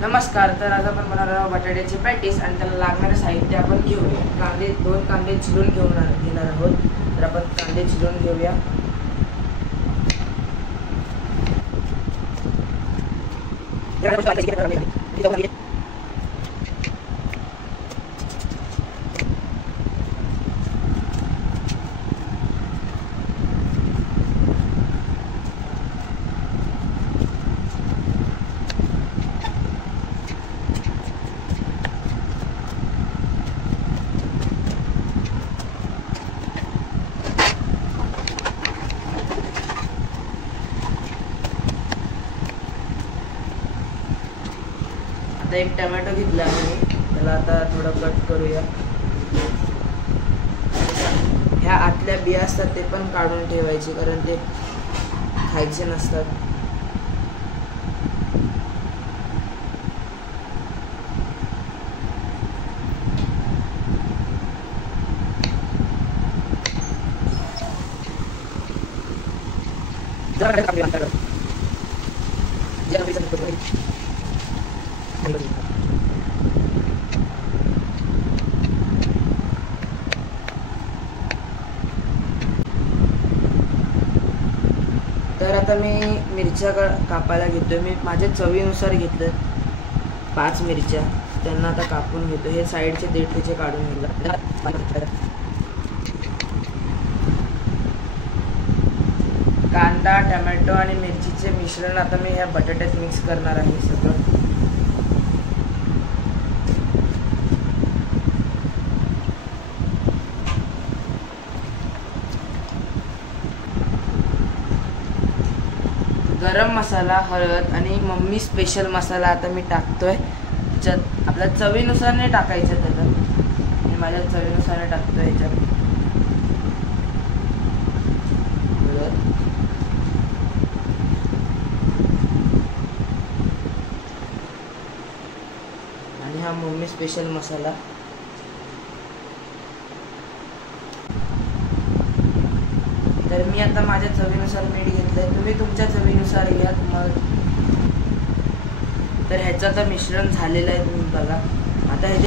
नमस्कार. तर आज आपण बनवणार आहोत बटाट्याचे पॅटीस आणि त्याला लागणारे साहित्य आपण घेऊया. दोन कांदे चिरून घेणार आहोत. तर आपण कांदे चिरून घेऊया. आता एक टोमॅटो घेतला आहे, त्याला आता थोडं कट करूया. ह्या आतल्या बिया असतात ते पण काढून ठेवायचे, कारण ते खायचे नसतात. तर आता मी मिरच्या कापायला घेतोय. मी माझ्या चवीनुसार घेतलं 5 मिरच्या. त्यांना आता कापून घेतो. हे साईडचे देठीचे काढून घेतला. कांदा, टोमॅटो आणि मिरचीचे मिश्रण आता मी ह्या बटाट्यात मिक्स करणार आहे सगळं. गरम मसाला, हळद आणि मम्मी स्पेशल मसाला आता मी टाकतोय. त्याच्यात आपल्या चवीनुसार नाही टाकायचं, त्याला मी माझ्या चवीनुसार टाकतोय ह्याच्यात. आणि हा मम्मी स्पेशल मसाला. तर मी आता माझ्या चवीनुसार मीठ घेतलंय. तुम्ही तुमच्या चवीनुसार घ्या तुम्हाला. तर ह्याचं तर मिश्रण झालेलं आहे, तुम्ही बघा. आता ह्याचे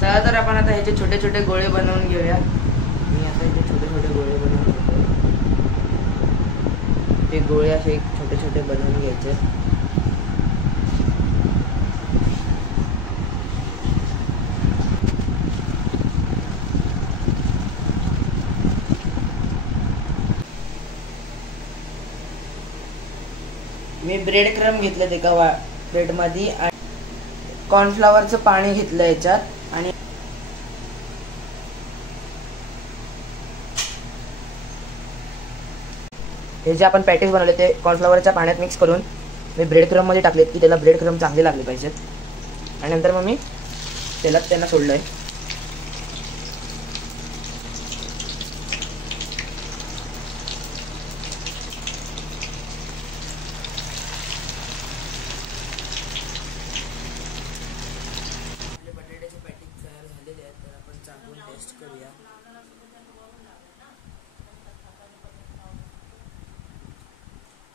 चला तर आपण आता ह्याचे छोटे छोटे गोळे बनवून घेऊया. मी आता ह्याचे छोटे छोटे गोळे बनवून घेतो. ते गोळे असे छोटे छोटे बनवून घ्यायचे. मी ब्रेड क्रम घेतलेत एका प्लेटमध्ये आणि कॉर्नफ्लॉवरचं पाणी घेतलं याच्यात. आणि हे जे आपण पॅटीस बनवले ते कॉर्नफ्लॉवरच्या पाण्यात मिक्स करून मी ब्रेड क्रम मध्ये टाकलेत, की त्याला ब्रेड क्रम चांगले लागले पाहिजेत. आणि नंतर मग मी तेलात त्यांना सोडलंय. बटाट्याचे पॅटीस तयार झालेले आहेत. तर आपण चाकून टेस्ट करूया.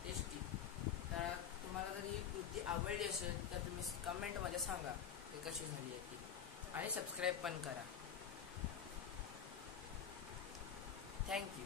टेस्टी. तर तुम्हाला जर ही कृती आवडली असेल तर तुम्ही कमेंटमध्ये सांगा की कशी झाली आहे ती, आणि सबस्क्राईब पण करा. थँक्यू.